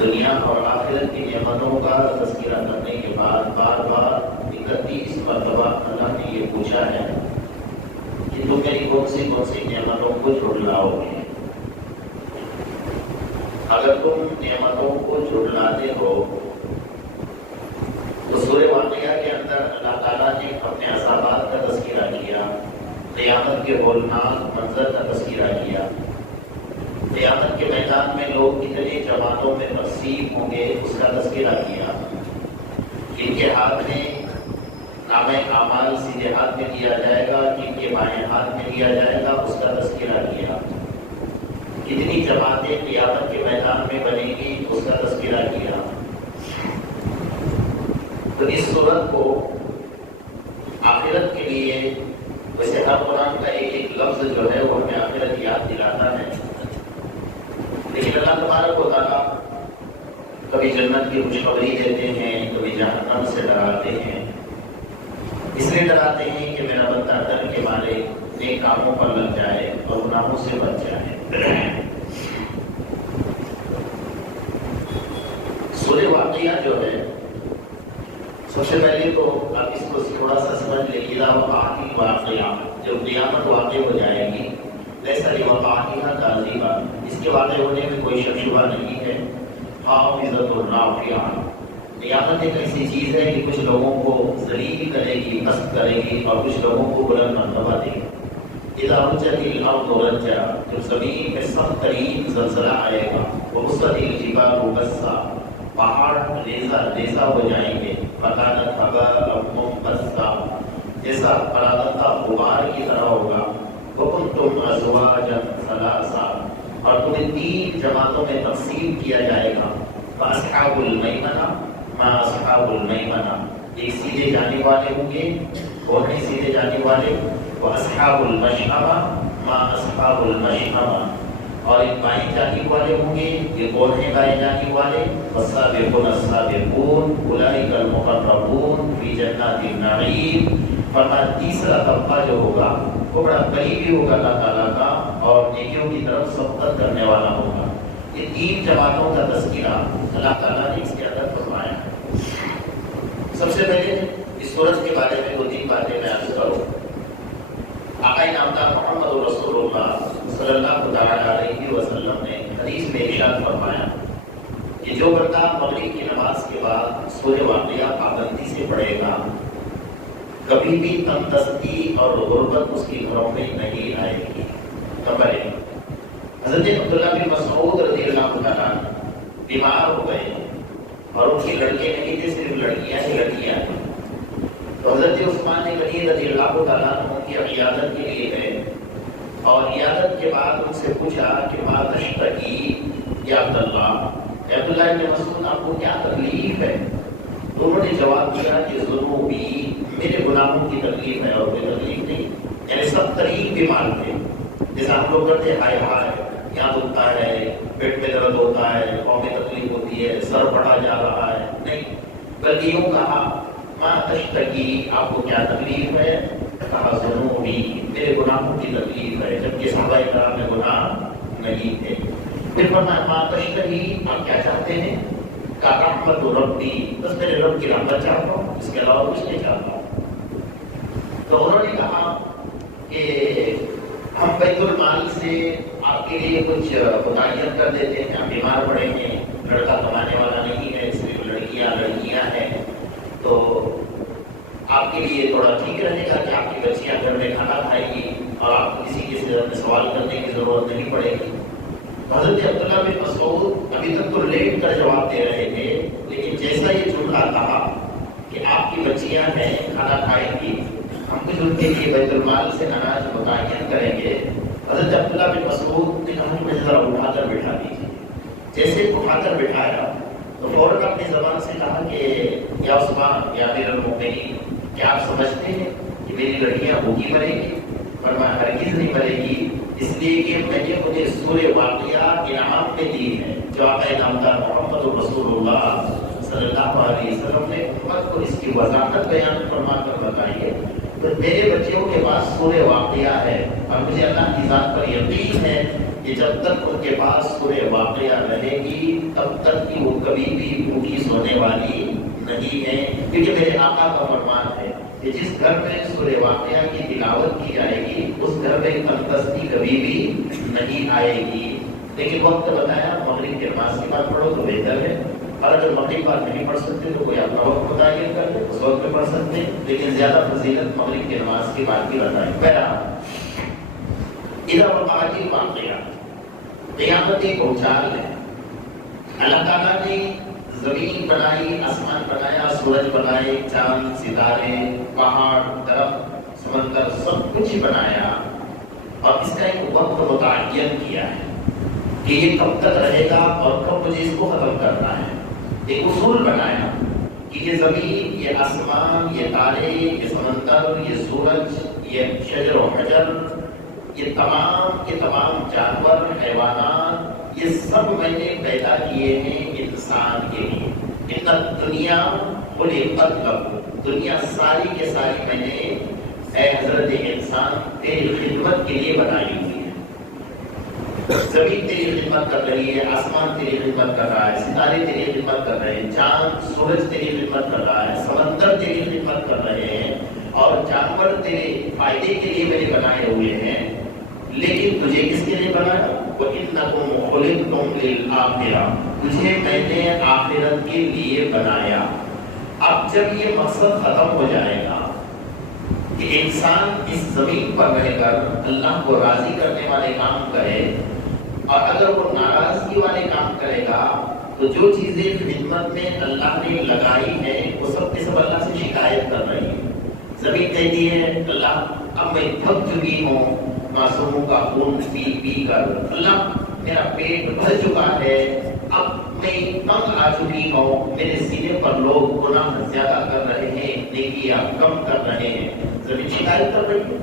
دنیا اور آخرت کی نعمتوں کا تذکرہ کرنے کے بعد بار بار 31 مرتبہ اللہ نے یہ پوچھا ہے کہ تم میری کون سی نعمتوں کو جھٹلاؤ گے. اگر تم نعمتوں کو جھٹلاتے ہو تو سورہ واقعہ کے اندر اللہ تعالیٰ نے اپنے عذابات کا تذکرہ کیا، قیامت کے ہولناک منظر کا تذکرہ کیا، قیامت کے میدان میں لوگ کتنی جماعتوں میں تقسیم ہوں گے اس کا تذکرہ کیا، ان کے ہاتھ میں نامہ اعمال سیدھے ہاتھ میں دیا جائے گا کہ ان کے بائیں ہاتھ میں دیا جائے گا اس کا تذکرہ کیا، کتنی جماعتیں قیامت کے میدان میں بنے گی اس کا تذکرہ کیا. تو اس صورت کو آخرت کے لیے ویسے ہر قرآن کا ایک لفظ جو ہے وہ ہمیں آخرت یاد دلاتا ہے، لیکن اللہ تبارک و تعالیٰ کبھی جنت کی خوشخبری دیتے ہیں، کبھی جہنم سے ڈراتے ہیں. اس لیے ڈراتے ہیں کہ میرا بندہ ڈر کے مارے نیک کاموں پر لگ جائے اور گناہوں سے بچ جائے. سورہ واقعہ جو ہے سب سے پہلے تو آپ اس کو تھوڑا سا سمجھ لیں. اذا وقعت الواقعہ، جب قیامت واقع ہو جائے گی، لیس لوقعتها کاذبہ، اس کے واقع ہونے میں کوئی شک شبہ نہیں ہے. خافضۃ رافعہ، قیامت ایک ایسی چیز ہے کہ کچھ لوگوں کو ذلیل کرے گی، پست کرے گی اور کچھ لوگوں کو بلند مرتبہ دے گی. اذا رجت الارض رجا، جب زمین میں سخت ترین زلزلہ آئے گا. وبست الجبال بسا، پہاڑ ریزہ ہو جائیں گے. فکانت هباء منبثا، جیسا پراگندہ غبار کی طرح ہوگا. وکنتم ازواجا ثلاثا، اور تمہیں 3 جماعتوں میں تقسیم کیا جائے گا. فاصحاب المیمنہ ما اصحاب المیمنہ، ایک سیدھے جانے والے ہوں گے اور نہیں سیدھے جانے والے. واصحاب المشأمہ ما اصحاب المشأمہ، اور ایک بائیں جانب والے ہوں گے، یہ کون ہیں بائیں جانب والے؟ والسابقون السابقون اولئک المقربون فی جنات النعیم. فرمایا تیسرا طبقہ جو ہوگا وہ بڑا قریبی ہوگا اللہ تعالیٰ کا اور نیکیوں کی طرف سبقت کرنے والا ہوگا. یہ 3 جماعتوں کا تذکرہ اللہ تعالیٰ نے اس کے اندر فرمایا ہے. سب سے پہلے اس سورج کے بارے میں 2-3 باتیں میں عرض کروں. آقا نامدار محمد رسول اللہ صلی اللہ علیہ وسلم نے حدیث میں ارشاد فرمایا کہ جو بندہ مغرب کی نماز کے بعد سورہ واقعہ پابندی سے پڑھے گا، کبھی بھی تندرستی اور غربت اس کے گھروں میں نہیں آئے گی. نمبر 1، حضرت عبداللہ بن مسعود رضی اللہ تعالیٰ بیمار ہو گئے اور ان کی لڑکے نہیں تھے، صرف لڑکیاں ہی لڑکیاں تھیں. تو حضرت عثمان غنی رضی اللہ تعالیٰ ان کی عیادت کے لیے گئے اور عیادت کے بعد ان سے پوچھا کہ ما تشتہی عبداللہ بن مسعود آپ کو کیا تکلیف ہے؟ انہوں نے جواب دیا کہ ذنوبی میرے گناہوں کی تکلیف ہے اور کوئی تکلیف نہیں. یعنی سب طریق بیمار تھے. جیسا ہم لوگ کرتے ہائے ہائے یہاں دکھتا ہے, پیٹ میں درد ہوتا ہے, پاؤں میں تکلیف ہوتی ہے, سر پھٹا جا رہا ہے, نہیں بلکہ یوں کہا ماں تشتکی آپ کو کیا تکلیف ہے؟ کہا ذنوبی میرے گناہوں کی تکلیف ہے, جبکہ صحابہ کرام میں گناہ نہیں تھے. پھر فرمایا ماں تشتکی آپ کیا چاہتے ہیں؟ کہا رحمت ربی بس میرے رب کی رحمت چاہتا ہوں, اس کے علاوہ کچھ نہیں چاہتا ہوں. تو انہوں نے کہا کہ ہم بیت المال سے آپ کے لیے کچھ متعین کر دیتے ہیں, آپ بیمار پڑے ہیں, لڑکا کمانے والا نہیں ہے, صرف لڑکیاں ہیں, تو آپ کے لیے تھوڑا ٹھیک رہے گا کہ آپ کی بچیاں گھر میں کھانا کھائیں گی اور آپ کو کسی کے سوال کرنے کی ضرورت نہیں پڑے گی. حضرت عبداللہ بن مسعود ابھی تک تو لیٹ کر جواب دے رہے تھے, لیکن جیسا یہ جملہ کہا کہ آپ کی بچیاں ہیں کھانا کھائیں گی, ہم کچھ ان کے لیے بیت المال سے اناج متعین کریں گے, حضرت عبداللہ بن مسعود نے کہا کہ مجھے ذرا اٹھا کر بٹھا دیجیے. جیسے اٹھا کر بٹھایا تو فوراً اپنی زبان سے کہا کہ یا عثمان یا امیر المؤمنین کیا آپ سمجھتے ہیں کہ میری لڑکیاں بھوکی مرے گی؟ فرمایا ہرگز نہیں مرے گی, اس لیے کہ میں نے انہیں سورہ واقعہ انعام میں دی ہے جو آقا نامدار محمد رسول اللہ صلی اللہ علیہ وسلم نے امت کو اس کی وضاحت بیان فرما کر بتائی ہے. تو میرے بچیوں کے پاس سورہ واقعہ ہے اور مجھے اللہ کی ذات پر یقین ہے کہ جب تک ان کے پاس سورہ واقعہ رہے گی تب تک کہ وہ کبھی بھی بھوکی سونے والی نہیں ہے, کیونکہ میرے آقا کا فرمان ہے کہ جس گھر میں سورہ واقعہ کی تلاوت کی جائے گی اس گھر میں تندرستی کبھی بھی نہیں آئے گی. لیکن وقت بتایا مغرب کی نماز کے بعد پڑھو تو بہتر ہے, اور اگر مغرب بعد نہیں پڑھ سکتے تو کوئی اپنا وقت متعین کر لے, اس وقت میں پڑھ سکتے ہیں, لیکن زیادہ فضیلت مغرب کی نماز کے بعد بھی بتائیں. بہرحال ادھر وقعت واقعہ قیامت ایک بھونچال ہے. اللہ تعالیٰ نے زمین بنائی, آسمان بنایا, سورج بنائے, چاند, ستارے, پہاڑ, درخت, سمندر, سب کچھ بنایا اور اس کا ایک وقت متعین کیا ہے کہ یہ کب تک رہے گا اور کب مجھے اس کو ختم کرنا ہے. ایک اصول بنایا کہ یہ زمین, یہ آسمان, یہ تارے, یہ سمندر, یہ سورج, یہ شجر و حجر, یہ تمام کے تمام جانور, حیوانات, یہ سب میں نے پیدا کیے ہیں انسان کے لیے. ان دنیا خلقت لکم, دنیا ساری کے ساری میں نے اے حضرت انسان تیری خدمت کے لیے بنائی ہوئی ہے. زمین تیری خدمت کر رہی ہے, آسمان تیری خدمت کر رہا ہے, ستارے تیری خدمت کر رہے ہیں, چاند سورج تیری خدمت کر رہا ہے, سمندر تیری خدمت کر رہے ہیں, اور جانور تیرے فائدے کے لیے میں نے بنائے ہوئے ہیں. لیکن تجھے کس کے لیے بنایا؟ وَإِنَّكُمْ خُلِقْتُمْ لِلْآخِرَةِ, تجھے میں نے آخرت کے لیے بنایا. اب جب یہ مقصد ختم ہو جائے گا کہ انسان اس زمین پر رہ کر اللہ کو راضی کرنے والے کام کرے, اور اگر وہ ناراضگی والے کام کرے گا تو جو چیزیں خدمت میں اللہ نے لگائی ہیں وہ سب کے سب اللہ سے شکایت کر رہی ہیں. زمین کہتی ہے اللہ اب میں تھک چکی ہوں معصوموں کا خون پی پی کر, اللہ میرا پیٹ بھر چکا ہے, اب میں تنگ آ چکی ہوں, میرے سینے پر لوگ گناہ زیادہ کر رہے ہیں, نیکیاں کم کر رہے ہیں. زمین شکایت کر رہی ہے,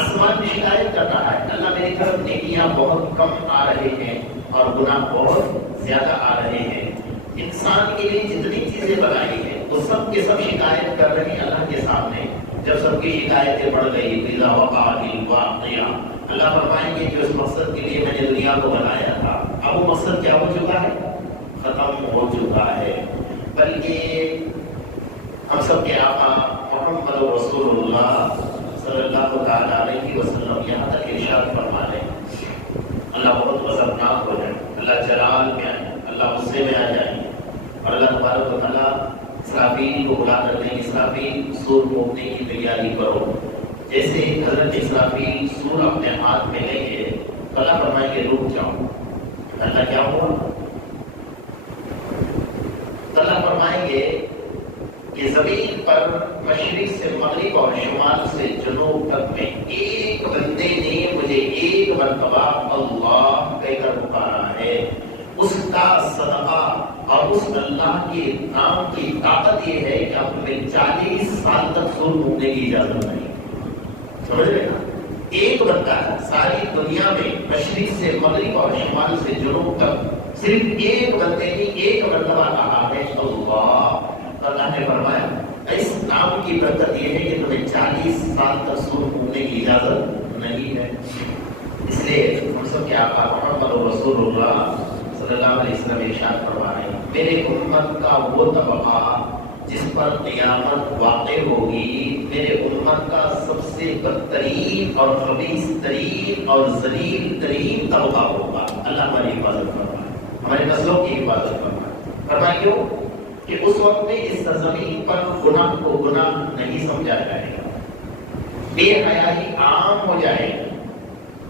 آسمان بھی شکایت کر رہا ہے, اللہ میری طرف نیکیاں بہت کم آ رہے ہیں اور گناہ بہت زیادہ آ رہے ہیں. انسان کے لیے جتنی چیزیں بنائی ہیں وہ سب کے سب شکایت کر رہی ہیں اللہ کے سامنے. جب سب کی شکایتیں بڑھ گئی, اذا وقعت الواقعہ, اللہ فرمائیں گے جو اس مقصد کے لیے میں نے دنیا کو بنایا تھا اب وہ مقصد کیا ہو چکا ہے؟ ختم ہو چکا ہے. بلکہ ہم سب کے آقا محمد رسول اللہ صلی اللہ تعالی علیہ وسلم یہاں تک ارشاد فرما رہے ہیں اللہ بہت غضبناک ہو جائے, اللہ جلال میں آئے, اللہ غصے میں آ جائیں, اور اللہ تبارک و تعالیٰ اسرافیل کو بلا کر دیں, اسرافیل سور پھونکنے کی تیاری کرو. جیسے حضرت اسرافیل سور اپنے ہاتھ میں لیں گے تو اللہ فرمائیں گے رک جاؤ. اللہ کیا ہوا؟ تو اللہ فرمائیں گے کہ زمین پر مشرق سے مغرب اور شمال سے جنوب تک میں ایک بندے نے مجھے ایک مرتبہ اللہ کہہ کر پکارا ہے, اس کا صدقہ اور اس اللہ کے نام کی طاقت یہ ہے کہ آپ میں 40 سال تک سر گھومنے کی اجازت نہیں. سمجھ رہے نا؟ ایک بندہ ہے ساری دنیا میں مشرق سے مغرب اور شمال سے جنوب تک صرف ایک بندے نے ایک مرتبہ کہا ہے اللہ نے فرمایا اس نام کی برکت یہ ہے کہ تمہیں 40 سال تک سر گھومنے کی اجازت نہیں ہے. اس لیے ہم سب کے آقا محمد رسول اللہ صلی اللہ علیہ وسلم ارشاد فرما رہے ہیں میرے امت کا وہ طبقہ جس پر قیامت واقع ہوگی میرے امت کا سب سے بدترین اور خبیث ترین اور ذلیل ترین طبقہ ہوگا. اللہ ہماری حفاظت فرمائے, ہمارے نسلوں کی حفاظت فرمائے. فرمائے کیوں کہ اس وقت میں اس سرزمین پر گناہ کو گناہ نہیں سمجھا جائے گا, بے حیائی عام ہو جائے گی.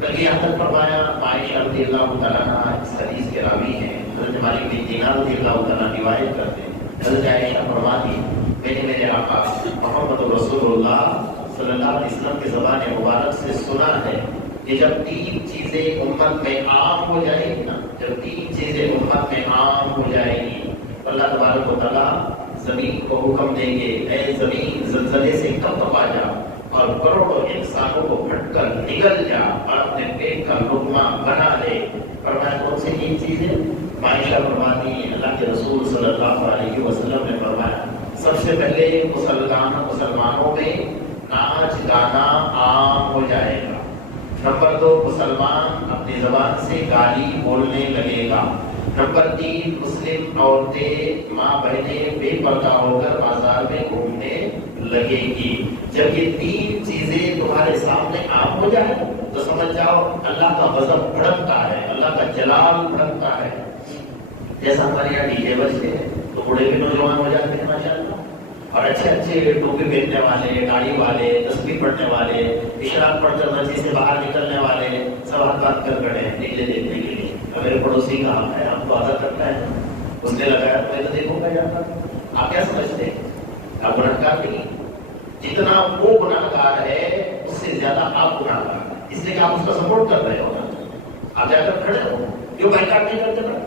بلکہ یہاں تک فرمایا عائشہ رضی اللہ تعالیٰ عنہ اس حدیث کے راوی ہیں, حضرت مالک بن دینار رضی اللہ تعالیٰ روایت کرتے ہیں. حضرت عائشہ فرماتی میں نے میرے آقا محمد رسول اللہ صلی اللہ علیہ وسلم کی زبان مبارک سے سنا ہے کہ جب 3 چیزیں امت میں عام ہو جائیں گی نا, جب 3 چیزیں امت میں عام ہو جائیں گی اللہ تبارک و تعالیٰ زمین کو حکم دیں گے اے زمین زلزلے سے کپکپا جا اور کروڑوں انسانوں کو پھٹ کر نگل جا اور اپنے پیٹ کا لقمہ بنا لے. فرمایا کون سی 3 چیزیں؟ عائشہ فرماتی ہیں اللہ کے رسول صلی اللہ علیہ وسلم نے فرمایا سب سے پہلے مسلمانوں میں ناچ گانا عام ہو جائے گا. نمبر 2 مسلمان اپنی زبان سے گالی بولنے لگے گا. نمبر 3 مسلم عورتیں ماں بہنیں بے پردہ ہو کر بازار میں گھومنے لگے گی. جب یہ 3 چیزیں تمہارے سامنے عام ہو جائے تو سمجھ جاؤ اللہ کا غضب بھڑکتا ہے, اللہ کا جلال بھڑکتا ہے. جیسا ہمارے یہاں ڈی جے بجتے ہیں تو بوڑھے بھی نوجوان ہو جاتے ہیں ماشاء اللہ, اور اچھے اچھے ٹوپی پہننے والے, داڑھی والے, تسبیح پڑھنے والے, اشراق پڑھ کر مسجد سے باہر نکلنے والے سب ہاتھ بات کر کھڑے ہیں ڈی جے دیکھنے کے لیے. میرے پڑوسی کا ہم ہے, ہم کو عادت کرتا ہے, اس نے لگایا تو میں تو دیکھوں گا جاتا. آپ کیا سمجھتے ہیں آپ گنہگار نہیں؟ جتنا وہ گنہگار ہے اس سے زیادہ آپ گنہگار ہیں, اس لیے کہ آپ اس کا سپورٹ کر رہے ہو نا. آپ جا کر کھڑے ہو, کیوں بائیکاٹ نہیں کرتے نا؟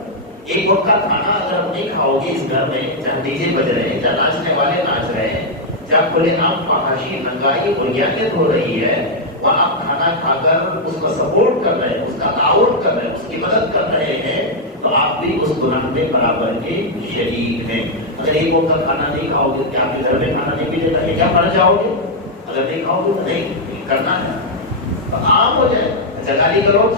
ایک وقت کا کھانا اگر آپ نہیں کھاؤ گے اس گھر میں جہاں ڈی جے بج رہے ہیں, جہاں ناچنے والے ناچ رہے ہیں, جہاں کھلے عام فحاشی ننگائی بریانیت ہو رہی ہے, وہاں آپ کھانا کھا کر اس کو سپورٹ کر رہے ہیں, اس کا تعاون کر رہے ہیں, اس کی مدد کر رہے ہیں, تو آپ بھی اس گناہ میں برابر کے شریک ہیں. اگر ایک وقت کا کھانا نہیں کھاؤ گے, کیا آپ کے گھر میں کھانا نہیں ملے گا, کیا مر جاؤ گے؟ اگر نہیں کھاؤ گے تو نہیں کرنا ہے, تو عام ہو جائے. جگالی کرو,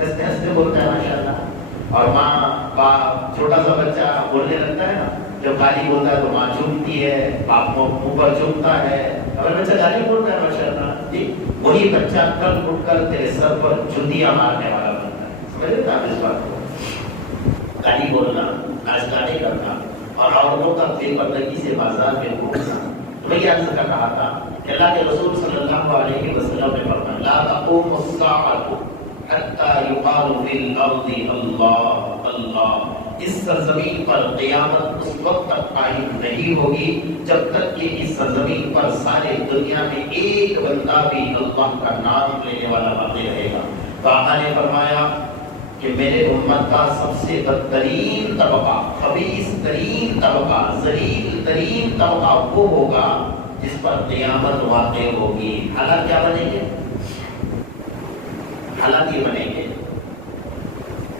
ہنستے ہنستے بولتا ہے ماشاء اللہ, اور ماں باپ چھوٹا سا بچہ بولنے لگتا ہے نا, جب گالی بولتا ہے تو ماں چومتی ہے, باپ منہ پر چومتا ہے. اگر بچہ گالی بولتا ہے ماشاء اللہ جی, وہی بچہ کل اٹھ کر تیرے سر پر جوتیاں مارنے والا بنتا ہے. سمجھ لیتے آپ اس بات کو؟ گالی بولنا, ناچ گانے کرنا اور عورتوں کا بے پردگی سے بازار میں گھومنا. تو میں یہ عرض کر رہا تھا کہ اللہ کے رسول صلی اللہ علیہ وسلم نے فرمایا لا تقوم الساعة حتی یقال فی الارض اللہ اللہ. اس سرزمین پر قیامت اس وقت تک قائم نہیں ہوگی جب تک کہ اس سرزمین پر سارے دنیا میں ایک بندہ بھی اللہ کا نام لینے والا باقی رہے گا. تو آقا نے فرمایا کہ میرے امت کا سب سے بدترین طبقہ, خبیث ترین طبقہ, ذلیل ترین طبقہ وہ ہوگا جس پر قیامت واقع ہوگی. حالات کیا بنیں گے؟ حالات یہ بنیں گے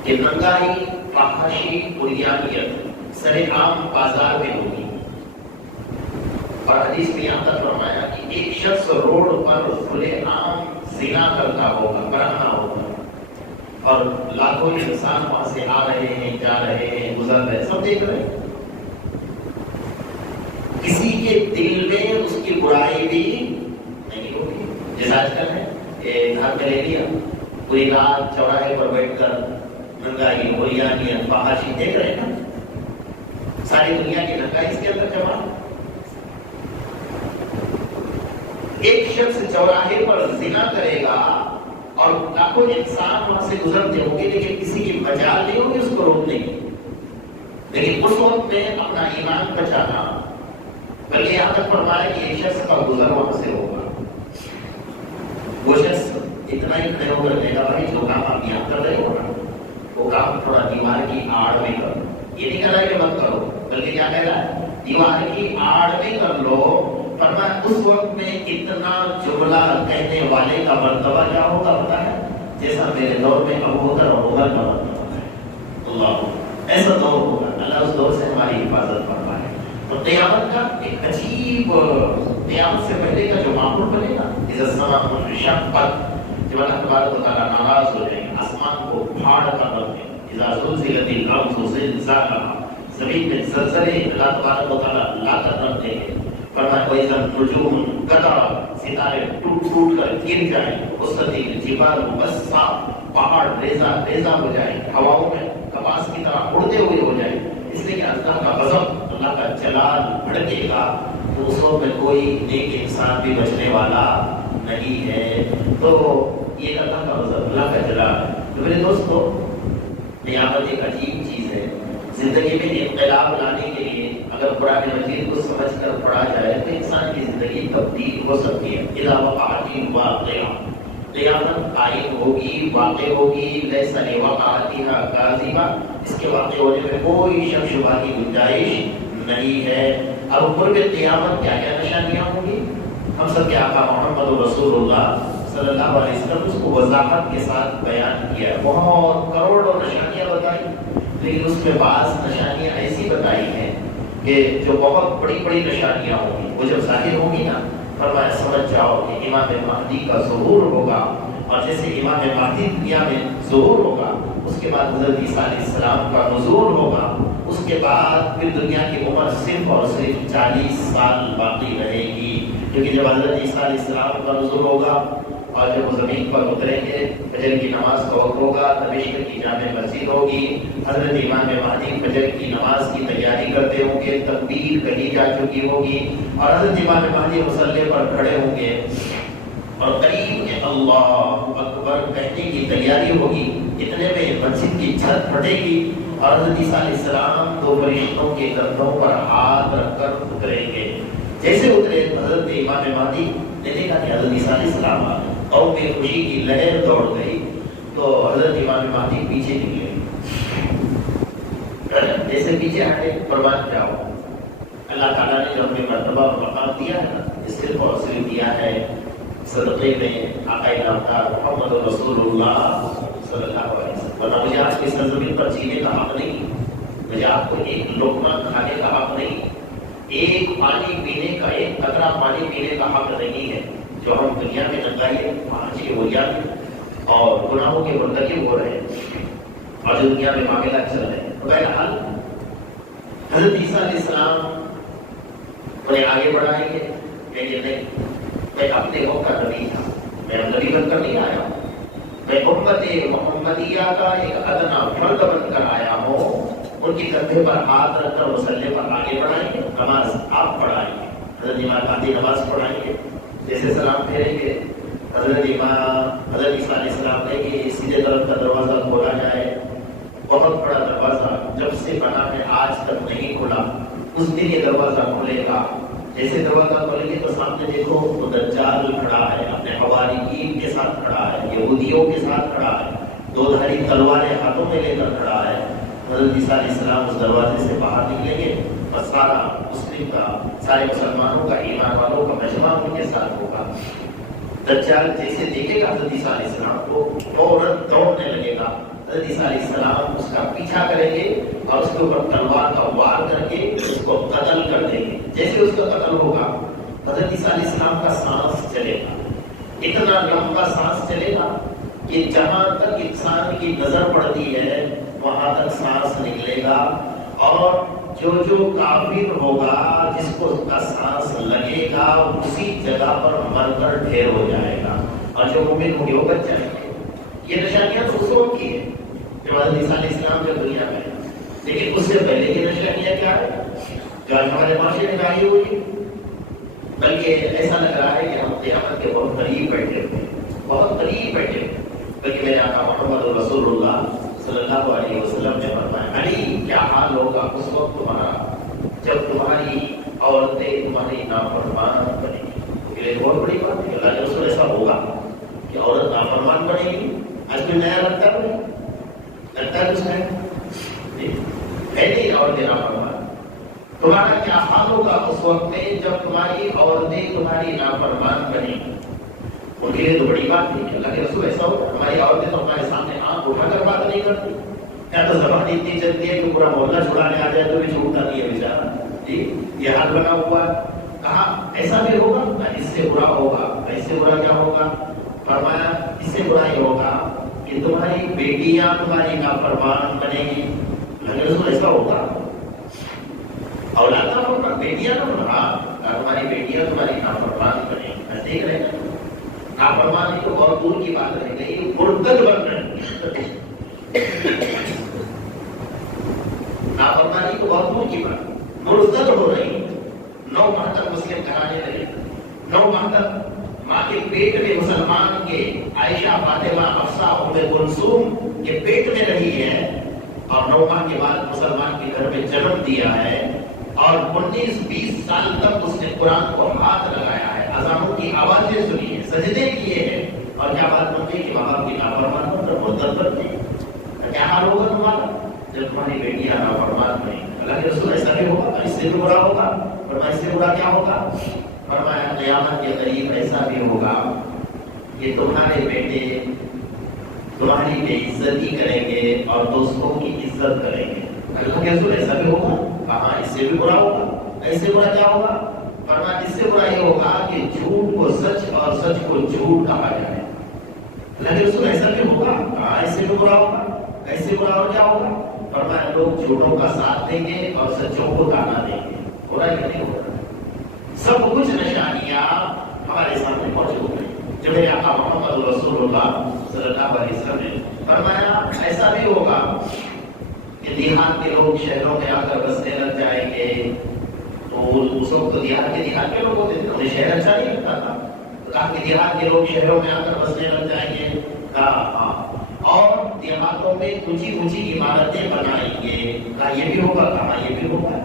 کہ ننگائی, فحاشی, بریانیت سر عام بازار میں ہوگی. اور حدیث میں یہاں تک فرمایا کہ ایک شخص روڈ پر کھلے عام زنا کرتا ہوگا, برہنہ ہوگا, اور لاکھوں انسان وہاں سے آ رہے ہیں, جا رہے ہیں, گزر رہے ہیں, سب دیکھ رہے ہیں. کسی کے دل میں اس کی برائی بھی نہیں ہوگی. جیسا آج کل ہے گھر میں لے لیا, پوری رات چوراہے پر بیٹھ کر ننگائی, بریانیت, فحاشی دیکھ رہے ہیں نا. ساری دنیا کی ننگائی اس کے اندر جمع. ایک شخص چوراہے پر زنا کرے گا اور لاکھوں انسان وہاں سے گزرتے ہوں گے, لیکن کسی کی مجال نہیں ہوگی اس کو روکنے کی. لیکن اس وقت میں اپنا ایمان بچانا, بلکہ یہاں تک فرمایا کہ ایک شخص کا گزر وہاں سے ہوگا. وہ شخص اتنا ہی کھڑے ہو کر کہے گا بھائی جو کام آپ یہاں کر رہے ہو نا وہ کام تھوڑا دیوار کی آڑ میں کرو. یہ نہیں کہہ رہا کہ مت کرو، بلکہ کیا کہہ رہا ہے؟ دیوار کی آڑ میں کر لو. فرمایا اس وقت میں اتنا جملہ کہنے والے کا مرتبہ کیا ہوگا پتا ہے؟ جیسا میرے دور میں ابو بکر اور عمر کا مرتبہ ہے. اللہ ایسا دور ہوگا. اللہ اس دور سے ہماری حفاظت فرمائے. اور قیامت کا ایک عجیب، قیامت سے پہلے کا جو ماحول بنے گا، اذا السماء انشقت، جب اللہ تبارک و تعالیٰ ناراض ہو جائیں گے، آسمان کو پھاڑ کر رکھ دیں، اذا زلزلت الارض زلزالها، زمین میں زلزلے اللہ تبارک و تعالیٰ لا کر رکھ دیں گے. فرمایا وَإِذَا النُّجُومُ انْكَدَرَتْ، ستارے ٹوٹ ٹوٹ کر گر جائیں. وَسَطِ الْجِبَالُ بَسًّا، پہاڑ ریزہ ریزہ ہو جائیں، ہواؤں میں کپاس کی طرح اڑتے ہوئے ہو جائیں. اس لیے کہ اللہ کا غضب، اللہ کا جلال بھڑکے گا، تو اس وقت میں کوئی نیک انسان بھی بچنے والا نہیں ہے. تو یہ اللہ کا غضب، اللہ کا جلال. تو میرے دوستو، قیامت ایک عجیب چیز ہے. زندگی میں انقلاب لانے کے لیے اگر قرآن مجید کو سمجھ کر پڑھا جائے تو انسان کی زندگی تبدیل ہو سکتی ہے. اذا وقعت الواقعہ، قیامت قائم ہوگی، واقع ہوگی. لیس لوقعتها کاذبہ، اس کے واقع ہونے میں کوئی شک شبہ کی گنجائش نہیں ہے. اب قرب قیامت کیا کیا نشانیاں ہوں گی؟ ہم سب کے آقا محمد رسول اللہ صلی اللہ علیہ وسلم اس کو وضاحت کے ساتھ بیان کیا ہے. بہت کروڑوں نشانیاں بتائی، لیکن اس میں بعض نشانیاں ایسی بتائی ہیں کہ جو بہت بڑی بڑی نشانیاں ہوں گی، وہ جب ظاہر ہوں گی نا، فرمایا سمجھ جاؤ کہ امام مہدی کا ظہور ہوگا. اور جیسے امام مہدی دنیا میں ظہور ہوگا، اس کے بعد حضرت عیسیٰ علیہ السلام کا نزول ہوگا. اس کے بعد پھر دنیا کی عمر صرف اور صرف 40 سال باقی رہے گی. کیونکہ جب حضرت عیسیٰ علیہ السلام کا نزول ہوگا اور جب وہ زمین پر اتریں گے، فجر کی نماز کا وقت ہوگا، دمشق کی جامع مسجد ہوگی، حضرت امام مہدی فجر کی نماز کی تیاری کرتے ہوں گے، تکبیر کہی جا چکی ہوگی، اور حضرت امام مہدی مصلی پر کھڑے ہوں گے اور قریب میں اللہ اکبر کہنے کی تیاری ہوگی. اتنے میں مسجد کی چھت پھٹے گی اور حضرت عیسیٰ علیہ السلام 2 فرشتوں کے کندھوں پر ہاتھ رکھ کر اتریں گے. جیسے اترے حضرت امام مہدی نے دیکھا کہ حضرت عیسیٰ علیہ السلام آ گئے، اور بے خوشی کی لہر دوڑ گئی. تو حضرت امام مہدی پیچھے نکلے، جیسے پیچھے ہٹے قربان جاؤ. اللہ تعالیٰ نے جو ہمیں مرتبہ اور مقام دیا ہے نا، یہ صرف اور صرف دیا ہے صدقے میں آقا نامدار محمد رسول اللہ صلی اللہ علیہ وسلم. ورنہ مجھے آج کی سرزمین پر جینے کا حق نہیں، مجھے آپ کو ایک لقمہ کھانے کا حق نہیں، ایک پانی پینے کا، ایک قطرہ پانی پینے کا حق نہیں ہے. جو ہم دنیا میں ننگائے آج کے وجہ اور گناہوں کے مرتکب ہو رہے ہیں، اور جو دنیا میں معاملات چل رہے ہیں. بہرحال حضرت عیسیٰ علیہ السلام انہیں آگے بڑھائیں گے کہ نہیں، میں اپنے وقت کا نبی تھا، میں نبی بن کر نہیں آیا ہوں، میں امت محمدیہ کا ایک ادنا فرد بن کر آیا ہوں. ان کی کندھے پر ہاتھ رکھ کر مصلی پر آگے بڑھائیں گے، نماز آپ پڑھائیں گے، حضرت امام مہدی نماز پڑھائیں گے، جیسے سلام پھیریں گے حضرت عیسیٰ علیہ السلام نے کہ سیدھے طرف کا دروازہ کھولا جائے. بہت بڑا دروازہ جب سے بنا ہے آج تک نہیں کھلا، اس دن یہ دروازہ کھلے گا. جیسے دروازہ کھولیں گے تو سامنے دیکھو وہ دجال کھڑا ہے، اپنے حواریین کے ساتھ کھڑا ہے، یہودیوں کے ساتھ کھڑا ہے، 2 دھاری تلواریں ہاتھوں میں لے کر کھڑا ہے. حضرت عیسیٰ علیہ السلام اس دروازے سے باہر نکلیں گے اور سارا مسلم کا، سارے مسلمانوں کا، ایمان والوں کا مجمع ان کے ساتھ ہوگا. دجال جیسے دیکھے گا حضرت عیسیٰ علیہ السلام کو فوراً دوڑنے لگے گا. حضرت عیسیٰ علیہ السلام اس کا پیچھا کریں گے اور اس کے اوپر تلوار کا وار کر کے اس کو قتل کر دیں گے. جیسے اس کا قتل ہوگا حضرت عیسیٰ علیہ السلام کا سانس چلے گا، اتنا لمبا سانس چلے گا کہ جہاں تک انسان کی نظر پڑتی ہے وہاں تک سانس نکلے گا. اور جو کافر ہوگا، جس کو اس کا سانس لگے گا، اسی جگہ پر مر کر ڈھیر ہو جائے گا، اور جو مومن ہوں گے وہ بچ جائیں گے. یہ نشانیاں تو اس وقت کی ہے جب حضرت عیسیٰ علیہ السلام جب دنیا میں ہے. لیکن اس سے پہلے کی نشانیاں کیا ہے جو آج ہمارے معاشرے میں ظاہر ہوئی؟ بلکہ ایسا لگ رہا ہے کہ ہم قیامت کے بہت قریب بیٹھے ہوئے، بہت قریب بیٹھے ہوئے. بلکہ میرے آقا محمد رسول اللہ صلی اللہ علیہ وسلم نے فرمایا، علی کیا حال ہوگا اس وقت تمہارا جب تمہاری عورتیں تمہاری نافرمان بنے گی. یہ بہت بڑی بات ہے. اللہ کے رسول ایسا ہوگا کہ عورت نافرمان بنے گی. آج کوئی نیا لگتا ہے، لگتا ہے کچھ ہے نہیں عورتیں نافرمان. تمہارا کیا حال ہوگا اس وقت میں جب تمہاری عورتیں تمہاری نافرمان بنیں. ان کے لیے تو بڑی بات نہیں. اللہ کے رسول ایسا ہوتا ہماری عورتیں تو ہمارے سامنے آنکھ اٹھا کر بات نہیں کرتی. یا تو زبان اتنی چلتی ہے کہ پورا محلہ چھڑانے آ جائے تو بھی چھوڑتا نہیں ہے بیچارہ. جی یہ حال بنا ہوا ہے. کہا ایسا بھی ہوگا, اس سے برا ہوگا. اس سے برا کیا ہوگا؟ فرمایا اس سے برا یہ ہوگا کہ تمہاری بیٹیاں تمہاری نافرمان بنیں گی. اللہ کے رسول ایسا ہوگا. اولاد نافرمان, بیٹیاں تمہاری بیٹیاں تمہاری نافرمان بنیں. ایسے ہی رہے گا. نافرمانی تو بہت دور کی بات رہ گئی, مرتد بن رہے. نافرمانی تو بہت دور کی بات, مرتد ہو رہی. 9 ماہ تک مسلم کہانے لگے. 9 ماہ تک ماں کے پیٹ میں مسلمان کے عائشہ, فاطمہ, حفصہ, ام کلثوم کے پیٹ میں رہی ہے, اور 9 ماہ کے بعد مسلمان کے گھر میں جنم دیا ہے, اور 19-20 سال تک اس نے قرآن کو ہاتھ لگایا ہے, اذانوں کی آوازیں سنی ہے, سجدے کیے ہیں, اور کیا بات بنتی کہ ماں باپ کی نافرمان پر مدت بنتی. کیا حال ہوگا تمہارا جب تمہاری بیٹیاں نافرمان بنیں. اللہ کے رسول ایسا بھی ہوگا, اس سے بھی برا ہوگا. فرمایا اس سے برا کیا ہوگا؟ فرمایا قیامت کے قریب ایسا بھی ہوگا کہ تمہارے بیٹے تمہاری بے عزتی کریں گے اور دوستوں کی عزت کریں گے. اللہ کے رسول ایسا بھی ہوگا. کہاں اس سے بھی برا ہوگا. ایسے برا کیا ہوگا؟ فرمایا اس سے برا یہ ہوگا کہ جھوٹ کو سچ اور سچ کو جھوٹ کہا جائے. اللہ کے رسول ایسا بھی ہوگا. کہاں اس سے بھی برا ہوگا. ایسے برا اور کیا ہوگا؟ فرمایا لوگ جھوٹوں کا ساتھ دیں گے اور سچوں کو تانا دیں گے. ہو رہا ہے کہ نہیں ہو رہا؟ سب کچھ نشانیاں ہمارے سامنے موجود ہیں. جو میرے آقا محمد رسول اللہ صلی اللہ علیہ وسلم نے فرمایا ایسا بھی ہوگا کہ دیہات کے لوگ شہروں میں آ کر بسنے لگ جائیں گے. تو اس وقت تو دیہات کے لوگ ہوتے تھے, انہیں شہر اچھا نہیں لگتا تھا. تو کہا کہ دیہات کے لوگ شہروں میں آ کر بسنے لگ جائیں گے. کہا ہاں, اور دیہاتوں میں اونچی اونچی عمارتیں بنائیں گے. کہا یہ بھی ہوگا. کہا یہ بھی ہوگا.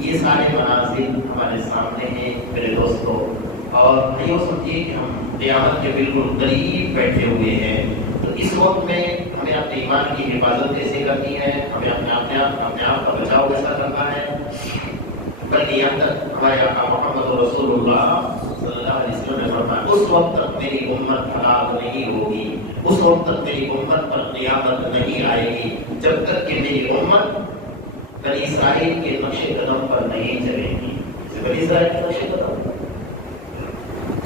یہ سارے مناظر ہمارے سامنے ہیں میرے دوستوں, اور نہیں ہو سمجھیے کہ ہم قیامت کے بالکل قریب بیٹھے ہوئے ہیں. تو اس وقت میں ہمیں اپنے ایمان کی حفاظت کیسے کرنی ہے, ہمیں اپنے آپ کا بچاؤ کیسا کرنا ہے. بلکہ یہاں تک ہمارے آقا محمد رسول اللہ صلی اللہ علیہ وسلم نے فرمایا اس وقت تک میری امت ہلاک نہیں ہوگی, اس وقت تک میری امت پر قیامت نہیں آئے گی جب تک کہ میری امت بنی اسرائیل کے نقش قدم پر نہیں چلے گی. بنی اسرائیل کے نقش قدم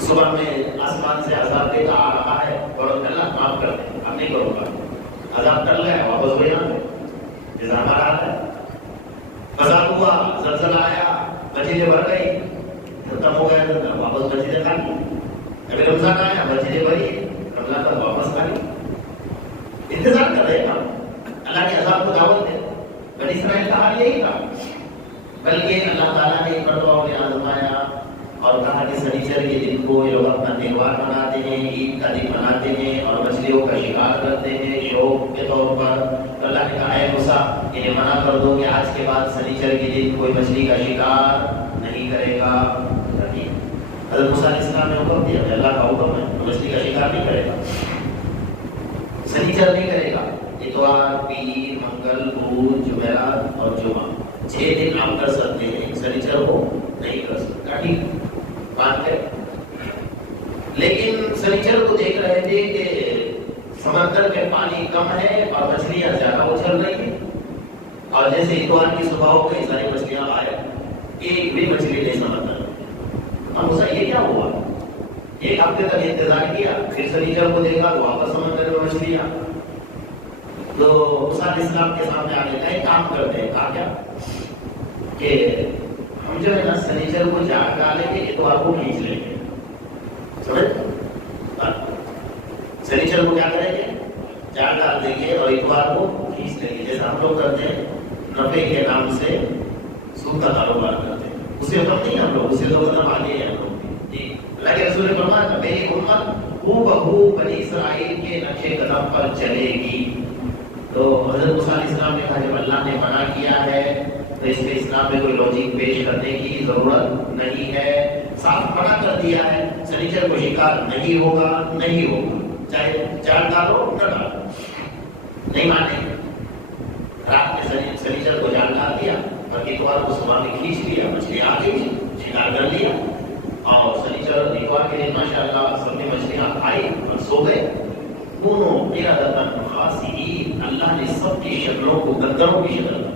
صبح میں آسمان سے عذاب دیتا آ رہا ہے, اور اللہ معاف کر دیں, اب نہیں کروں گا. عذاب کر لے واپس ہو جانا, نظام آ رہا ہے. فساد ہوا, زلزلہ آیا, مسجدیں بھر گئی, ختم ہو گیا, واپس مسجدیں خالی. ابھی رمضان آیا, مسجدیں بھری, رمضان پر واپس خالی. انتظار کر رہے ہیں اللہ کے عذاب کو دعوت دے. بنی اسرائیل کا حال یہی تھا. بلکہ اللہ تعالیٰ نے ایک مرتبہ انہیں آزمایا اور کہا کہ سنیچر کے دن کو یہ لوگ اپنا تہوار مناتے ہیں, عید کا دن مناتے ہیں, اور مچھلیوں کا شکار کرتے ہیں شوق کے طور پر. تو اللہ نے کہا ہے موسیٰ انہیں منع کر دو کہ آج کے بعد سنیچر کے دن کوئی مچھلی کا شکار نہیں کرے گا. حضرت موسیٰ علیہ السلام نے حکم دیا, اللہ کا حکم ہے, مچھلی کا شکار نہیں کرے گا, سنیچر نہیں کرے گا. اتوار, پیر, منگل, بدھ, جمعرات اور جمعہ 6 دن آپ کر سکتے ہیں, سنیچر کو نہیں کر سکتا. ٹھیک بات ہے. لیکن سنیچر کو دیکھ رہے تھے کہ سمندر میں پانی کم ہے اور مچھلیاں زیادہ اچھل رہی ہیں, اور جیسے اتوار کی صبح ہو گئی ساری مچھلیاں آئے, ایک بھی مچھلی نہیں سمندر میں. ہم اسے یہ کیا ہوا, 1 ہفتے تک انتظار کیا, پھر سنیچر کو دیکھا تو واپس سمندر میں مچھلیاں. تو موسیٰ علیہ السلام کے سامنے آنے کا ایک کام کرتے ہیں. کہا کیا کہ ہم جو ہے نا سنیچر کو جاگ ڈالیں گے, اتوار کو کھینچ لیں گے. سمجھ, سنیچر کو کیا کریں گے, جاگ ڈال دیں گے, اور اتوار کو کھینچ لیں گے. جیسا ہم لوگ کرتے ہیں نفے کے نام سے سود کا کاروبار کرتے ہیں, اسے کم نہیں ہم لوگ, اسے تو قدم آگے ہیں ہم لوگ. جی اللہ کے رسول نے فرمایا میری امت ہو بہو بنی اسرائیل کے نقش قدم پر چلے گی. تو حضرت موسیٰ علیہ السلام نے کہا جب اللہ نے منع کیا ہے تو اس میں اسلام میں کوئی لاجک پیش کرنے کی ضرورت نہیں ہے. صاف منع کر دیا ہے, سنیچر کو شکار نہیں ہوگا, نہیں ہوگا, چاہے جال ڈالو نہ ڈالو, نہیں مانیں. اتوار کو صبح میں کھینچ لیا، مچھلی آ گئی، شکار کر لیا، اور سنیچر اتوار کے دن ماشاءاللہ سب نے مچھلیاں کھائی اور سو گئے۔ دونوں ارادتاً خاصین، اللہ نے سب کی شکلوں کو گندروں کی شکل بنا،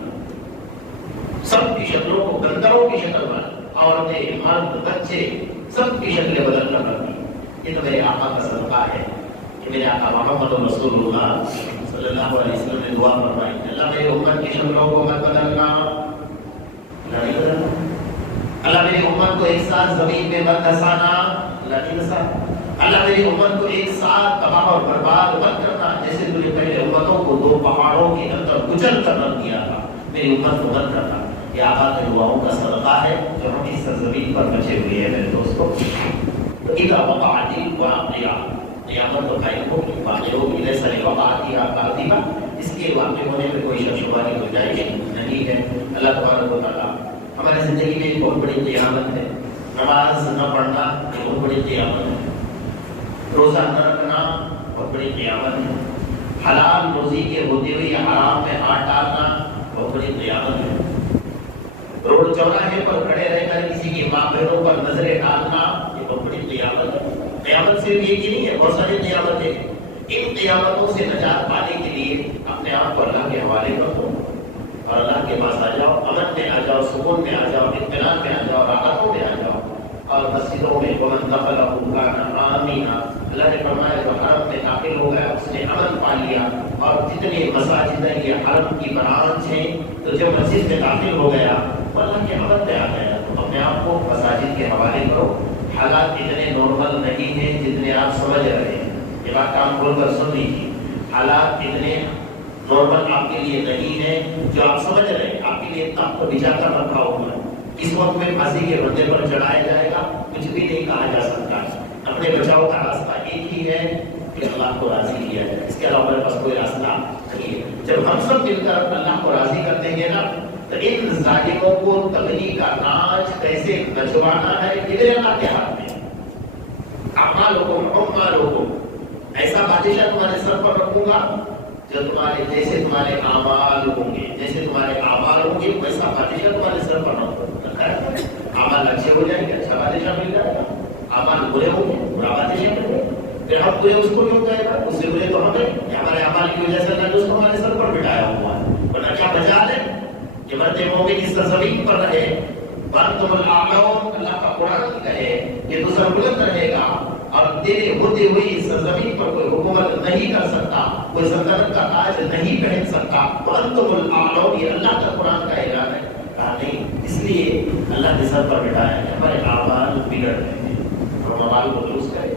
سب کی شکلوں کو گندروں کی شکل بنا، عورتیں، مرد، بچے، سب کی شکلیں بدل کر رکھ دی۔ یہ تو میرے آقا کا صدقہ ہے کہ میرے آقا محمد رسول اللہ صلی اللہ علیہ وسلم نے دعا فرمائی، اللہ میری امت کی شکلوں کو مت بدلنا، اللہ نہیں بدلنا، اللہ میری امت کو ایک ساتھ زمین میں مت دھسانا، اللہ نہیں دھسانا، اللہ میری امت کو ایک ساتھ تباہ اور برباد مت کرنا، جیسے تجھے پہلے امتوں کو دو پہاڑوں کے اندر کچل کر رکھ دیا تھا، میری امت کو مت کرنا۔ یہ آقا کی دعاؤں کا صدقہ ہے جو ہم اس سرزمین پر بچے ہوئے ہیں میرے دوستوں۔ تو اذا وقعت الواقعہ، قیامت تو قائم ہوگی، واقع ہوگی، لیس لوقعتها کاذبہ، اس کے واقع ہونے میں کوئی شک شبہ کی گنجائش نہیں ہے۔ اللہ تبارک و تعالیٰ ہماری زندگی میں ایک بہت بڑی قیامت ہے، نماز نہ پڑھنا یہ بہت بڑی قیامت ہے، روزہ نہ رکھنا بہت بڑی قیامت ہے، حلال روزی کے ہوتے ہوئے یا حرام میں ہاتھ ڈالنا بہت بڑی قیامت ہے، روڈ چوراہے پر کھڑے رہ کر کسی کی ماں بہنوں پر نظریں ڈالنا یہ بہت بڑی قیامت ہے۔ قیامت صرف ایک ہی نہیں ہے، بہت ساری قیامتیں ہیں۔ ان قیامتوں سے نجات پانے کے لیے اپنے آپ کو اللہ کے حوالے کر دو اور اللہ کے پاس آ جاؤ، امن میں آ جاؤ، سکون میں آ جاؤ، اطمینان میں آ جاؤ، راحتوں میں آ جاؤ، اور مسجدوں میں ومن دخلہ کان آمنا، اللہ نے فرمایا جو حرم میں داخل ہو گیا اس نے امن پا لیا، اور جتنے مساجد ہیں یہ حرم کی برانچ ہیں، تو جو مسجد میں داخل ہو گیا وہ اللہ کے امن میں آ گیا۔ تو اپنے آپ کو مساجد کے حوالے کرو، حالات اتنے نارمل نہیں ہیں جتنے آپ سمجھ رہے ہیں، یہ بات کام کھول کر سن لیجیے، حالات اتنے نارمل آپ کے لیے نہیں ہے جو آپ سمجھ رہے ہیں، آپ کے لیے تخت بچھا کر رکھا ہوا ہے، اس وقت میں پھانسی کے بندے پر چڑھایا جائے گا، کچھ بھی نہیں کہا جا سکتا، اپنے بچاؤ کا راستہ ایک ہی ہے کہ اللہ کو راضی کیا جائے، اس کے علاوہ میرے پاس کوئی راستہ نہیں ہے۔ جب ہم سب مل کر اللہ کو راضی کر دیں گے نا تو ان ظالموں کو تبلیغ کا ناچ کیسے نچوانا ہے یہ میرے اللہ کے ہاتھ میں ہے۔ اعمالکم ایسا بادشاہ تمہارے سر پر رکھوں گا جو تمہارے جیسے تمہارے اعمال ہوں گے، جیسے تمہارے اعمال ہوں گے ویسا بادشاہ تمہارے سر پر رکھا ہے۔ اعمال اچھے ہو جائیں گے اچھا بادشاہ مل جائے گا، اعمال برے ہوں گے برا بادشاہ مل جائے گا، پھر ہم برے اس کو کیوں کہے گا، اس سے برے تو ہمیں، ہمارے اعمال کی وجہ سے اللہ نے اس کو ہمارے سر پر بٹھایا ہوا ہے، ورنہ کیا بجا لے کہ مرتے مومن اس زمین پر رہے، وانتم الاعلون، اللہ کا قرآن کہے کہ تو سر بلند رہے گا اور تیرے ہوتے ہوئے اس زمین پر کوئی حکومت نہیں کر سکتا، کوئی سلطنت کا تاج نہیں پہن سکتا، وانتم الاعلون، یہ اللہ کا قرآن کا اعلان ہے۔ کہا نہیں، اس لیے اللہ کے سر پر بٹھایا کہ ہمارے اعمال بگڑ رہے ہیں، ہم اعمال کو درست کریں،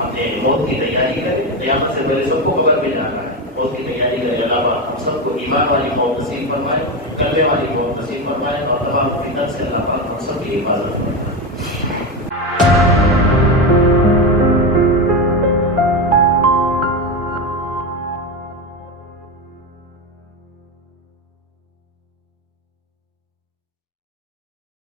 اپنے موت کی تیاری کریں، قیامت سے پہلے سب کو قبر میں جانا ہے، موت کی تیاری کریں۔ اللہ ہم سب کو ایمان والی موت نصیب فرمائے، کلمے والی موت نصیب فرمائے، اور تمام فتن سے اللہ پاک ہم سب کی حفاظت فرمائے۔